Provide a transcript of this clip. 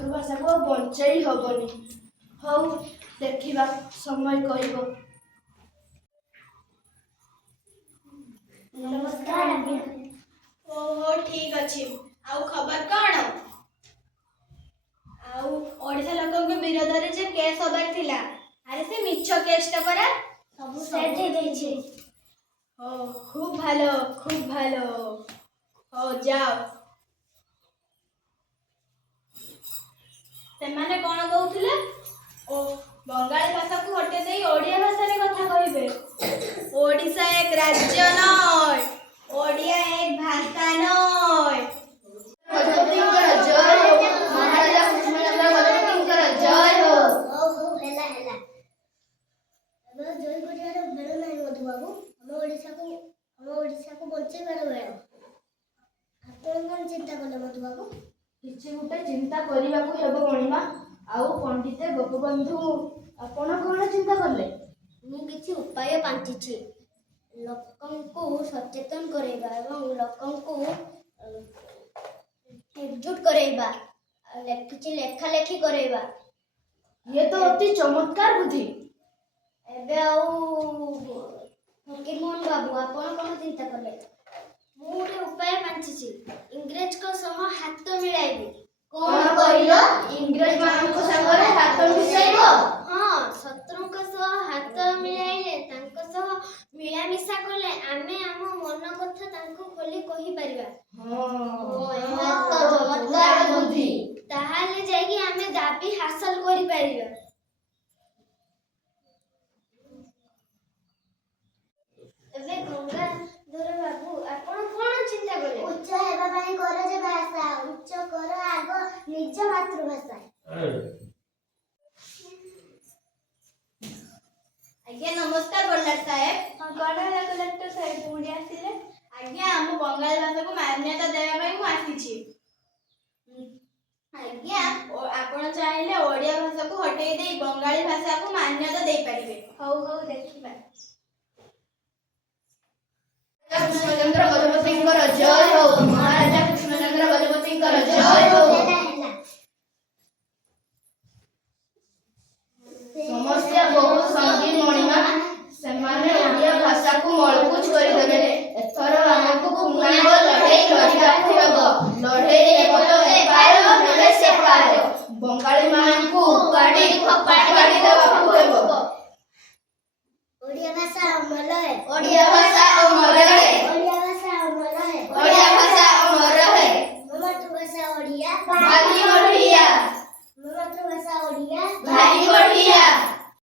मातृभाषा को बंचाई हबनी। हौ देखिबा समय कहब। नमस्कार आज्ञा। ओहो ठीक अच्छी। आउ खबर कौन? आउ ओडिशा लोकंक विरोध रे जे केस हबार थिला, अरे से मिछ केसटा परा सब सेट हे दैछे। हो खूब भालो खूब भालो। हो जाओ। सेमाने कोन कहउथिले? ओ बंगाली भाषा को हटे देई ओडिया भाषा रे कथा कहिबे। ओडिशा एक राज्य नय, ओडिया एक भाषा नय। गजपतिंकर जय हो। महाराजा कृष्णचंद्र गजपतिंकर जय हो। हो हेला हेला। अब जय करियार बेल नाही मधु बाबू। हम ओडिशा को बंचेबार बेल। आपण कोन चिंता कले मधु बाबू? किछि गुटे चिंता करिबाकू हेबो गणिमा। आउ पंडिते गोपबंधु आपण कोन चिंता करले? मु किछि उपाय पांचिछि। लोकंकु सचेतन करेबा एवं लोकंकु एकजुट करेबा, किछि लेखा लेखी करेबा। ये तो अति चमत्कार बुद्धि। एबे आउ फकीर मोहन बाबू आपण कोन चिंता कले? मु गोटे उपाय पांचिछि। इंग्रेज को सह हाथ मिलाइबे। कोन कहिलो? इंग्रेज मानको संगरे हाथ मिसाइबो? हां, शत्रुक सह हाथ मिलाइले तांको सह मिलामिशा कले आमे आम मन कथा तांको खोली कहि परिबा। हां एहा तो चमत्कार बुद्धि। ताहाले जाइकी आमे दाबी हासिल करि परिबा। एबे गंगाधर बाबू आपण कोन चिंता कले? उच्च हेबा पई कर जे भाषा उच्च कर आगो निज मातृभाषा। आज्ञा नमस्कार बल्लार साहेब। हां कोन होला कलेक्टर साहेब पुडी आसिले? आज्ञा हम बंगाली भाषा को मान्यता देवा पई मु आसीछि। आज्ञा आपण चाहिले ओडिया भाषा को हटेई देई बंगाली भाषा को मान्यता देई परिबे। हौ देखिबा। कृष्णचंद्र गजपतिंकर जय हो। महाराजा कृष्णचंद्र गजपतिंकर जय हो। समस्या बहुत संगीन मणिमा। सेमाने ओडिया भाषा को मलकुच करि देबे। एथर हमकु पूर्णांग लड़ाई लड़िबाकू हेबो। लड़ाई एकतो एपार नहे सेपार। बंगाली मानकु उपाड़ी खपाड़ी देबाकू हेबो। ओडिया भाषा अमर है। ओडिया भाषा